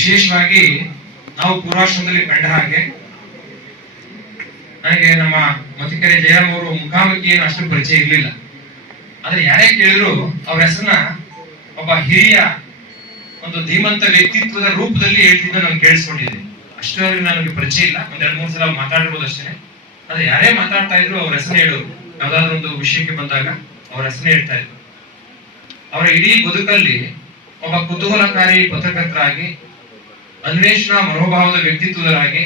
ವಿಶೇಷವಾಗಿ ನಾವು ಪೂರ್ವಾಶ್ರಮದಲ್ಲಿ ಕಂಡ ಹಾಗೆ ನನಗೆ ನಮ್ಮ ಮತಿಕೆರೆ ಜಯರಾಮ್ ಅವರು ಮುಖಾಮುಖಿ ಏನು ಅಷ್ಟು ಪರಿಚಯ ಇರಲಿಲ್ಲ. ಆದ್ರೆ ಯಾರೇ ಕೇಳಿದ್ರು ಅವ್ರ ಹೆಸರನ್ನ ಒಬ್ಬ ಹಿರಿಯ ಒಂದು ಧೀಮಂತ ವ್ಯಕ್ತಿತ್ವದ ರೂಪದಲ್ಲಿ ಹೇಳ್ತಿದ್ದ ನಾನು ಕೇಳಿಸ್ಕೊಂಡಿದ್ದೀನಿ. ಅಷ್ಟರಲ್ಲಿ ನನಗೆ ಪರಿಚಯ ಇಲ್ಲ. ಒಂದ್ ಎರಡು ಮೂರು ಸಲ ಮಾತಾಡಿರ್ಬೋದು ಅಷ್ಟೇ. ಆದ್ರೆ ಯಾರೇ ಮಾತಾಡ್ತಾ ಇದ್ರು ಅವ್ರ ಹೆಸರು ಹೇಳೋರು. ಯಾವ್ದಾದ್ರು ಒಂದು ವಿಷಯಕ್ಕೆ ಬಂದಾಗ ಅವ್ರ ಹೆಸರು ಹೇಳ್ತಾ ಇದ್ರು. ಅವರ ಇಡೀ ಬದುಕಲ್ಲಿ ಒಬ್ಬ ಕುತೂಹಲಕಾರಿ ಪತ್ರಕರ್ತರಾಗಿ ಅನ್ವೇಷಣಾ ಮನೋಭಾವದ ವ್ಯಕ್ತಿತ್ವದರಾಗಿ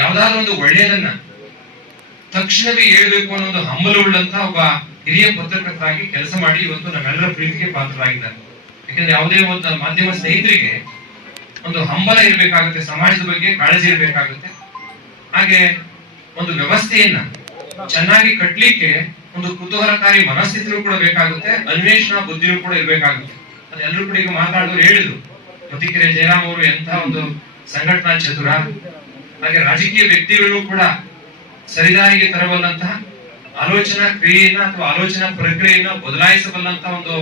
ಯಾವ್ದಾದ್ರು ಒಂದು ಒಳ್ಳೆಯದನ್ನ ತಕ್ಷಣವೇ ಹೇಳ್ಬೇಕು ಅನ್ನೋ ಒಂದು ಹಂಬಲವುಳ್ಳಂತ ಒಬ್ಬ ಹಿರಿಯ ಪತ್ರಕರ್ತರಾಗಿ ಕೆಲಸ ಮಾಡಿ ಇವತ್ತು ನಮ್ಮೆಲ್ಲರ ಪ್ರೀತಿಗೆ ಪಾತ್ರರಾಗಿದ್ದಾರೆ. ಯಾಕಂದ್ರೆ ಯಾವುದೇ ಒಂದು ಮಾಧ್ಯಮ ಸ್ನೇಹಿತರಿಗೆ ಒಂದು ಹಂಬಲ ಇರಬೇಕಾಗುತ್ತೆ, ಸಮಾಜದ ಬಗ್ಗೆ ಕಾಳಜಿ ಇರಬೇಕಾಗುತ್ತೆ. ಹಾಗೆ ಒಂದು ವ್ಯವಸ್ಥೆಯನ್ನ ಚೆನ್ನಾಗಿ ಕಟ್ಟಲಿಕ್ಕೆ ಒಂದು ಕುತೂಹಲಕಾರಿ ಮನಸ್ಥಿತಿನೂ ಕೂಡ ಬೇಕಾಗುತ್ತೆ, ಅನ್ವೇಷಣಾ ಬುದ್ಧಿಯೂ ಕೂಡ ಇರಬೇಕಾಗುತ್ತೆ. ಅದೆಲ್ಲರೂ ಕೂಡ ಈಗ ಮಾತಾಡಿದ್ರು ಹೇಳಿದ್ರು. ಮತಿಕೆರೆ ಜಯರಾಮ್ ಅವರು ಎಂತ ಒಂದು ಸಂಘಟನಾ ಚತುರ? ಹಾಗೆ ರಾಜಕೀಯ ವ್ಯಕ್ತಿಗಳು ಕೂಡ ಸರಿದಾರಿಗೆ ತರಬಲ್ಲಂತಹ ಆಲೋಚನಾ ಕ್ರಿಯೆಯನ್ನ ಅಥವಾ ಆಲೋಚನಾ ಪ್ರಕ್ರಿಯೆಯನ್ನ ಬದಲಾಯಿಸಬಲ್ಲಂತಹ ಒಂದು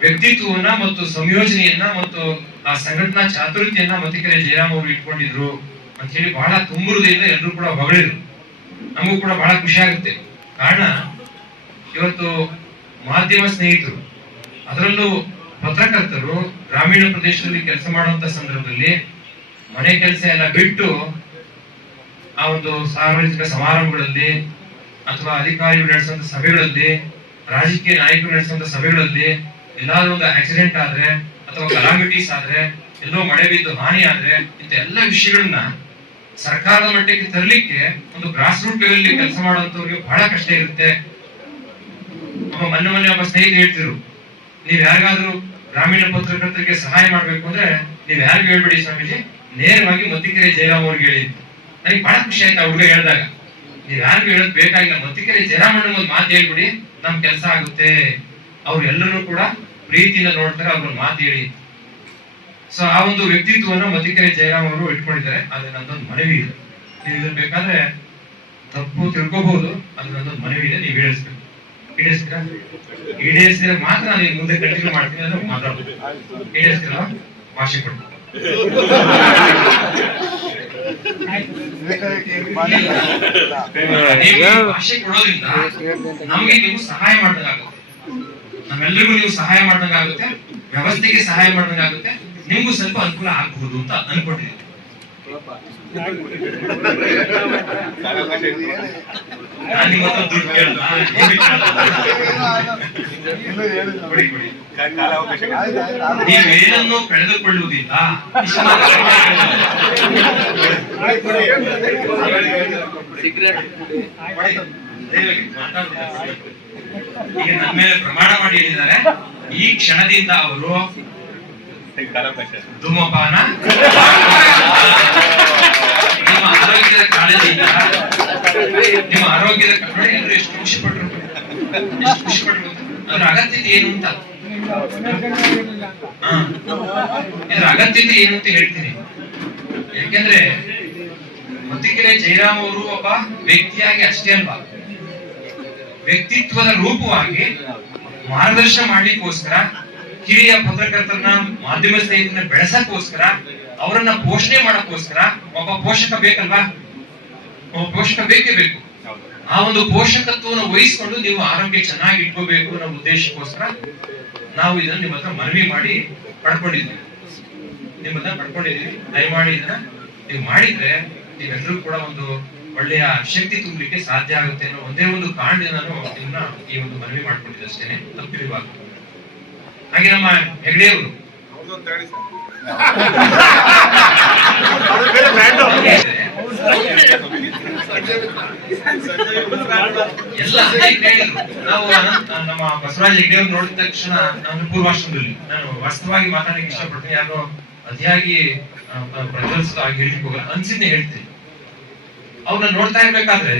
ವ್ಯಕ್ತಿತ್ವವನ್ನ ಮತ್ತು ಸಂಯೋಜನೆಯನ್ನ ಮತ್ತು ಆ ಸಂಘಟನಾ ಚಾತುರ್ಯತೆಯನ್ನ ಮತಿಕೆರೆ ಜಯರಾಮ್ ಅವರು ಇಟ್ಕೊಂಡಿದ್ರು ಅಂತ ಹೇಳಿ ಬಹಳ ತುಂಬುರುದೆಯಿಂದ ಎಲ್ಲರೂ ಕೂಡ ಹೊಗಳಿದ್ರು. ನಮಗೂ ಕೂಡ ಬಹಳ ಖುಷಿ ಆಗುತ್ತೆ. ಕಾರಣ, ಇವತ್ತು ಮಾಧ್ಯಮ ಸ್ನೇಹಿತರು, ಅದರಲ್ಲೂ ಪತ್ರಕರ್ತರು ಗ್ರಾಮೀಣ ಪ್ರದೇಶದಲ್ಲಿ ಕೆಲಸ ಮಾಡುವಂತ ಸಂದರ್ಭದಲ್ಲಿ ಮನೆ ಕೆಲಸ ಎಲ್ಲ ಬಿಟ್ಟು ಆ ಒಂದು ಸಾರ್ವಜನಿಕ ಸಮಾರಂಭಗಳಲ್ಲಿ ಅಥವಾ ಅಧಿಕಾರಿಗಳು ನಡೆಸುವಂತ ಸಭೆಗಳಲ್ಲಿ, ರಾಜಕೀಯ ನಾಯಕರು ನಡೆಸುವಂತ ಸಭೆಗಳಲ್ಲಿ ಎಲ್ಲಾದ್ರೂ ಒಂದು ಆಕ್ಸಿಡೆಂಟ್ ಆದ್ರೆ ಅಥವಾ ಕಲಾಮಿಟೀಸ್ ಆದ್ರೆ, ಎಲ್ಲೋ ಮಳೆ ಬಿದ್ದು ಹಾನಿ ಆದ್ರೆ ಇಂಥ ಎಲ್ಲ ವಿಷಯಗಳನ್ನ ಸರ್ಕಾರದ ಮಟ್ಟಕ್ಕೆ ತರಲಿಕ್ಕೆ ಒಂದು ಗ್ರಾಸ್ ರೂಟ್ ಲೆವೆಲ್ ಕೆಲಸ ಮಾಡುವಂತವ್ರಿಗೆ ಬಹಳ ಕಷ್ಟ ಇರುತ್ತೆ. ಮೊನ್ನೆ ಮೊನ್ನೆ ಒಬ್ಬ ಸ್ನೇಹಿತ ಹೇಳ್ತಿರು ನೀವ್ ಯಾರಿಗಾದ್ರೂ ಗ್ರಾಮೀಣ ಪತ್ರಕರ್ತರಿಗೆ ಸಹಾಯ ಮಾಡ್ಬೇಕು ಅಂದ್ರೆ ನೀವ್ ಯಾರಿಗೂ ಹೇಳ್ಬೇಡಿ ಸ್ವಾಮೀಜಿ. ನೇರವಾಗಿ ಮತ್ತಿಕೆರೆ ಜಯರಾಮ್ ಅವ್ರಿಗೆ ಹೇಳಿ ನನಗೆ ಬಹಳ ಖುಷಿ ಆಯ್ತು ಹುಡುಗ ಹೇಳಿದಾಗ. ನೀವ್ ಯಾರಿಗೂ ಹೇಳೋದ್ ಬೇಕಾಗಿಲ್ಲ. ಮತ್ತಿಕೆರೆ ಜಯರಾಮ್ ಒಂದು ಮಾತು ಹೇಳ್ಬಿಡಿ, ನಮ್ ಕೆಲಸ ಆಗುತ್ತೆ. ಅವ್ರೆಲ್ಲರೂ ಕೂಡ ಪ್ರೀತಿಯಿಂದ ನೋಡ್ತಾರೆ, ಅವ್ರ ಮಾತು ಹೇಳಿ ಸೊ ಆ ಒಂದು ವ್ಯಕ್ತಿತ್ವವನ್ನ ಮತ್ತಿಕೆರೆ ಜಯರಾಮ್ ಅವರು ಇಟ್ಕೊಂಡಿದ್ದಾರೆ. ಅದು ನಂದೊಂದು ಮನವಿ ಇದೆ. ನೀವು ಬೇಕಾದ್ರೆ ತಪ್ಪು ತಿಳ್ಕೋಬಹುದು ಅದು ನಂದೊಂದು ಮನವಿ ಇದೆ, ನೀವು ಹೇಳಿಸ್ಬೇಕು. ಈಡೇರಿಸ್ತೀರಾ ಈಡೇರಿಸಿದ್ರೆ ಮಾತ್ರ ನಾನು ಮುಂದೆ ಕಂಟಿನ್ಯೂ ಮಾಡ್ತೀನಿ ಅಂದ್ರೆ ಮಾತಾಡ್ಬೋದು. ಈಡೇರಿಸ್ತೀರಾ ಭಾಷೆ ಈ ಭಾಷೆ ಕೊಡೋದ್ರಿಂದ ನಮಗೆ ನೀವು ಸಹಾಯ ಮಾಡ್ದಂಗಾಗುತ್ತೆ. ನಮ್ಮೆಲ್ಲರಿಗೂ ನೀವು ಸಹಾಯ ಮಾಡ್ದಂಗಾಗುತ್ತೆ. ವ್ಯವಸ್ಥೆಗೆ ಸಹಾಯ ಮಾಡ್ದಂಗಾಗುತ್ತೆ. ನಿಮ್ಗೂ ಸ್ವಲ್ಪ ಅನುಕೂಲ ಆಗಬಹುದು ಅಂತ ಅನ್ಕೊಂಡಿದ್ದೀನಿ. ನೀವೇನನ್ನು ಕಳೆದುಕೊಳ್ಳುವುದಿಲ್ಲ. ಈಗ ನಮ್ಮ ಮೇಲೆ ಪ್ರಮಾಣ ಮಾಡಿ ಹೇಳಿದ್ದಾರೆ ಈ ಕ್ಷಣದಿಂದ ಅವರು ಧೂಮಪಾನ ನಿಮ್ಮ ಆರೋಗ್ಯದ ಕಾರಣದಿಂದ ನಿಮ್ಮ ಆರೋಗ್ಯದ ಕಾರಣ ಎಲ್ಲರೂ ಎಷ್ಟು ಖುಷಿ ಪಟ್ಟರು ಎಷ್ಟು ಖುಷಿ ಪಟ್ಟರು ಅದ್ರ ಅಗತ್ಯತೆ ಏನು ಅಂತ. ಇದ್ರ ಅಗತ್ಯತೆ ಏನು ಅಂತ ಹೇಳ್ತೀನಿ. ಯಾಕೆಂದ್ರೆ ಮತ್ತಿಕೆರೆ ಜಯರಾಮ್ ಅವರು ಒಬ್ಬ ವ್ಯಕ್ತಿಯಾಗಿ ಅಷ್ಟೇ ಅಲ್ವಾ? ವ್ಯಕ್ತಿತ್ವದ ರೂಪವಾಗಿ ಮಾರ್ಗದರ್ಶನ ಮಾಡ್ಲಿಕ್ಕೋಸ್ಕರ, ಕಿರಿಯ ಪತ್ರಕರ್ತರನ್ನ ಮಾಧ್ಯಮ ಸ್ನೇಹಿತರನ್ನ ಬೆಳೆಸಕ್ಕೋಸ್ಕರ ಅವರನ್ನ ಪೋಷಣೆ ಮಾಡಕ್ಕೋಸ್ಕರ ಒಬ್ಬ ಪೋಷಕ ಬೇಕಲ್ವಾ? ಒಬ್ಬ ಪೋಷಕ ಬೇಕೇ ಬೇಕು. ಆ ಒಂದು ಪೋಷಕತ್ವವನ್ನು ವಹಿಸಿಕೊಂಡು ನೀವು ಆರೋಗ್ಯ ಚೆನ್ನಾಗಿ ಇಟ್ಕೋಬೇಕು ಅನ್ನೋ ಉದ್ದೇಶಕ್ಕೋಸ್ಕರ ನಾವು ಇದನ್ನ ನಿಮ್ಮ ಹತ್ರ ಮನವಿ ಮಾಡಿ ಪಡ್ಕೊಂಡಿದ್ವಿ ನಿಮ್ಮನ್ನ ಪಡ್ಕೊಂಡಿದೀವಿ ದಯಮಾಡಿ ಇದನ್ನ ನೀವು ಮಾಡಿದ್ರೆ ನೀವೆಲ್ಲರೂ ಕೂಡ ಒಂದು ಒಳ್ಳೆಯ ಶಕ್ತಿ ತುಂಬಲಿಕ್ಕೆ ಸಾಧ್ಯ ಆಗುತ್ತೆ ಅನ್ನೋ ಒಂದೇ ಒಂದು ಕಾರಣದಿಂದ ನಾನು ನಿಮ್ಮನ್ನ ಈ ಒಂದು ಮನವಿ ಮಾಡ್ಕೊಂಡಿದ್ದೆ ಅಷ್ಟೇನೆ. ತಪ್ಪಿರುವಾಗ ಹಾಗೆ ನಮ್ಮ ಹೆಗಡೆಯವರು. ಎಲ್ಲ ನಾವು ನಮ್ಮ ಬಸವರಾಜ ಹೆಗ್ಡೆ ನೋಡಿದ ತಕ್ಷಣ ನಾನು ಪೂರ್ವಾಶ್ರಮದಲ್ಲಿ ನಾನು ವಾಸ್ತವವಾಗಿ ಮಾತಾಡಕ್ಕೆ ಇಷ್ಟಪಡ್ತೀನಿ ಯಾರು ಅತಿಯಾಗಿ ಆ, ಆಗಿ ಹೇಳ್ಲಿಕ್ಕೆ ಹೋಗಲ್ಲ ಅನ್ಸಿದ್ದೆ ಹೇಳ್ತೀನಿ ಅವ್ರನ್ನ ನೋಡ್ತಾ ಇರ್ಬೇಕಾದ್ರೆ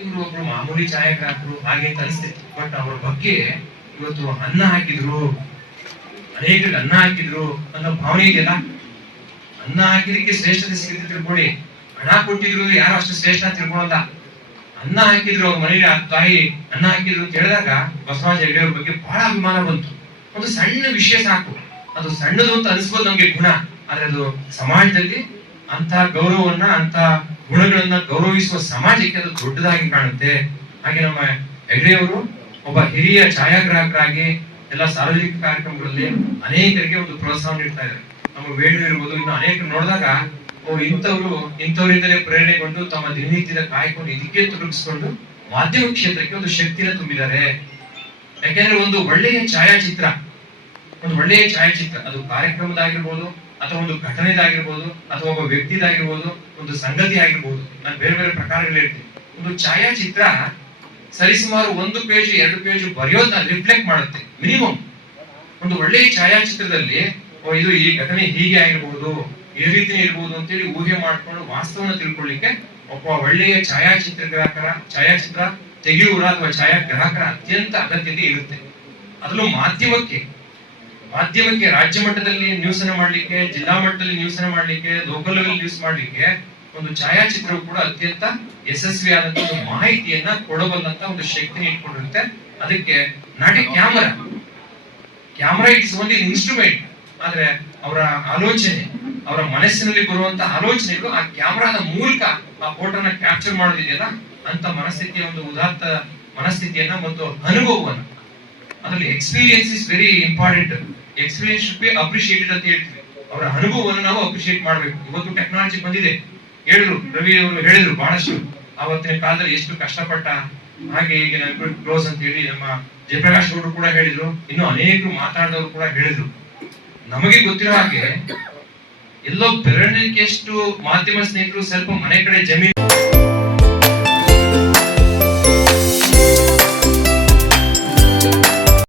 ಇವ್ರು ಒಬ್ರು ಮಾಮೂಲಿ ಛಾಯಾಗ್ರಾಹಕರು ಹಾಗೆ ಅಂತ ಬಟ್ ಅವ್ರ ಬಗ್ಗೆ ಇವತ್ತು ಅನ್ನ ಹಾಕಿದ್ರು ಅನೇಕರಿಗೆ ಅನ್ನ ಹಾಕಿದ್ರು ಅನ್ನೋ ಭಾವನೆ ಇದೆಯಲ್ಲ ಅನ್ನ ಹಾಕಿದಕ್ಕೆ ಶ್ರೇಷ್ಠತೆ ಸಿಗುತ್ತೆ ತಿಳ್ಕೊಳ್ಳಿ. ಹಣ ಕೊಟ್ಟಿದ್ರು ಯಾರು ಅಷ್ಟು ಶ್ರೇಷ್ಠ ತಿಳ್ಕೊಳಲ್ಲ ಅನ್ನ ಹಾಕಿದ್ರು ಅವ್ರ ಮನೆಗೆ ಆ ತಾಯಿ ಅನ್ನ ಹಾಕಿದ್ರು ಅಂತ ಹೇಳಿದಾಗ ಬಸವರಾಜ ಹೆಗಡೆ ಬಗ್ಗೆ ಬಹಳ ಅಭಿಮಾನ ಬಂತು. ಒಂದು ಸಣ್ಣ ವಿಷಯ ಸಾಕು. ಅದು ಸಣ್ಣದು ಅಂತ ಅನಿಸ್ಬೋದು ನಮ್ಗೆ ಗುಣ. ಆದ್ರೆ ಅದು ಸಮಾಜದಲ್ಲಿ ಅಂತ ಗೌರವವನ್ನ ಅಂತ ಗುಣಗಳನ್ನ ಗೌರವಿಸುವ ಸಮಾಜಕ್ಕೆ ಅದು ದೊಡ್ಡದಾಗಿ ಕಾಣುತ್ತೆ. ಹಾಗೆ ನಮ್ಮ ಹೆಗ್ಡೆ ಅವರು ಒಬ್ಬ ಹಿರಿಯ ಛಾಯಾಗ್ರಾಹಕರಾಗಿ ಎಲ್ಲ ಸಾರ್ವಜನಿಕ ಕಾರ್ಯಕ್ರಮಗಳಲ್ಲಿ ಅನೇಕರಿಗೆ ಒಂದು ಪ್ರೋತ್ಸಾಹ ನೀಡ್ತಾ ಇದ್ದಾರೆ. ನಮ್ಮ ವೇಣು ಇರ್ಬೋದು, ಇನ್ನು ಅನೇಕ ನೋಡಿದಾಗ ಇಂಥವ್ರು, ಇಂಥವ್ರಿಂದಲೇ ಪ್ರೇರಣೆಗೊಂಡು ತಮ್ಮ ದಿನನಿತ್ಯದ ಕಾಯ್ಕೊಂಡು ಇದಕ್ಕೆ ತೊಡಗಿಸ್ಕೊಂಡು ಮಾಧ್ಯಮ ಕ್ಷೇತ್ರಕ್ಕೆ ಒಂದು ಶಕ್ತಿನ ತುಂಬಿದ್ದಾರೆ. ಯಾಕೆಂದ್ರೆ ಒಂದು ಒಳ್ಳೆಯ ಛಾಯಾಚಿತ್ರ, ಒಂದು ಒಳ್ಳೆಯ ಛಾಯಾಚಿತ್ರ, ಅದು ಕಾರ್ಯಕ್ರಮದಾಗಿರ್ಬೋದು ಅಥವಾ ಒಂದು ಘಟನೆದಾಗಿರ್ಬೋದು, ಅಥವಾ ಒಬ್ಬ ವ್ಯಕ್ತಿದಾಗಿರ್ಬೋದು, ಒಂದು ಸಂಗತಿ ಆಗಿರ್ಬೋದು ನಾನು ಬೇರೆ ಬೇರೆ ಪ್ರಕಾರಗಳಿರ್ತೀನಿ ಒಂದು ಛಾಯಾಚಿತ್ರ ಸರಿಸುಮಾರು ಒಂದು ಪೇಜ್ ಎರಡು ಪೇಜ್ ಬರೆಯೋದನ್ನ ರಿಫ್ಲೆಕ್ಟ್ ಮಾಡುತ್ತೆ. ಮಿನಿಮಮ್ ಒಂದು ಒಳ್ಳೆಯ ಛಾಯಾಚಿತ್ರದಲ್ಲಿ ಇದು ಈ ಘಟನೆ ಹೀಗೆ ಆಗಿರ್ಬೋದು, ಈ ರೀತಿ ಇರ್ಬೋದು ಅಂತೇಳಿ ಊಹೆ ಮಾಡ್ಕೊಂಡು ವಾಸ್ತವನ ತಿಳ್ಕೊಳ್ಳಿಕ್ಕೆ ಒಬ್ಬ ಒಳ್ಳೆಯ ಛಾಯಾಚಿತ್ರಗ್ರಾಹಕರ ಛಾಯಾಚಿತ್ರ ತೆಗೆಯುವರ ಅಥವಾ ಛಾಯಾಗ್ರಾಹಕರ ಅತ್ಯಂತ ಅಗತ್ಯತೆ ಇರುತ್ತೆ. ಅದರಲ್ಲೂ ಮಾಧ್ಯಮಕ್ಕೆ ಮಾಧ್ಯಮಕ್ಕೆ ರಾಜ್ಯ ಮಟ್ಟದಲ್ಲಿ ನ್ಯೂಸ್ ಅನ್ನ ಮಾಡ್ಲಿಕ್ಕೆ, ಜಿಲ್ಲಾ ಮಟ್ಟದಲ್ಲಿ ನ್ಯೂಸ್ ಅನ್ನ ಮಾಡ್ಲಿಕ್ಕೆ, ಲೋಕಲ್ ಲೆವೆಲ್ ನ್ಯೂಸ್ ಮಾಡ್ಲಿಕ್ಕೆ ಒಂದು ಛಾಯಾಚಿತ್ರವು ಕೂಡ ಅತ್ಯಂತ ಯಶಸ್ವಿಯಾದಂತ ಒಂದು ಮಾಹಿತಿಯನ್ನ ಕೊಡಬಲ್ಲಂತ ಒಂದು ಶಕ್ತಿನ ಇಟ್ಕೊಂಡಿರುತ್ತೆ. ಅದಕ್ಕೆ ನಾಟಿ ಕ್ಯಾಮರಾ. ಕ್ಯಾಮರಾ ಇಟ್ಸ್ ಒಂದು ಇನ್ಸ್ಟ್ರೂಮೆಂಟ್. ಆದ್ರೆ ಅವರ ಆಲೋಚನೆ, ಅವರ ಮನಸ್ಸಿನಲ್ಲಿ ಬರುವಂತ ಆಲೋಚನೆಗಳು ಆ ಕ್ಯಾಮರಾದ ಮೂಲಕ ಆ ಫೋಟೋನ ಕ್ಯಾಪ್ಚರ್ ಮಾಡೋದಿದೆಯಲ್ಲ, ಅಂತ ಮನಸ್ಥಿತಿಯ ಒಂದು ಉದಾತ್ತ ಮನಸ್ಥಿತಿಯನ್ನ ಮತ್ತು ಅನುಭವವನ್ನು. ಅದರಲ್ಲಿ experience is very important experience should be appreciated ಅಂತ ಹೇಳ್ತೀವಿ. ಅವರ ಅನುಭವವನ್ನು ನಾವು ಅಪ್ರಿಶಿಯೇಟ್ ಮಾಡಬೇಕು. ಇವತ್ತು ಟೆಕ್ನಾಲಜಿ ಬಂದಿದೆ. ಹೇಳಿದ್ರು. ರವಿ ಅವರು ಹೇಳಿದ್ರು, ಬಹಳಷ್ಟು. ಅವತ್ತಿನ ಕಾಲದಲ್ಲಿ ಎಷ್ಟು ಕಷ್ಟಪಟ್ಟ ಹಾಗೆ ಹೀಗೆ ಕ್ಲೋಸ್ ಅಂತ ಹೇಳಿ ನಮ್ಮ ಜಯಪ್ರಕಾಶ್ ಗೌಡರು ಕೂಡ ಹೇಳಿದ್ರು. ಇನ್ನು ಅನೇಕರು ಮಾತಾಡಿದವರು ಕೂಡ ಹೇಳಿದ್ರು. ನಮಗೆ ಗೊತ್ತಿರೋ ಹಾಗೆ ಎಲ್ಲೋ ಬೆರಳಿಕೆಷ್ಟು ಮಾಧ್ಯಮ ಸ್ನೇಹಿತರು ಸ್ವಲ್ಪ ಮನೆ ಕಡೆ ಜಮೀನು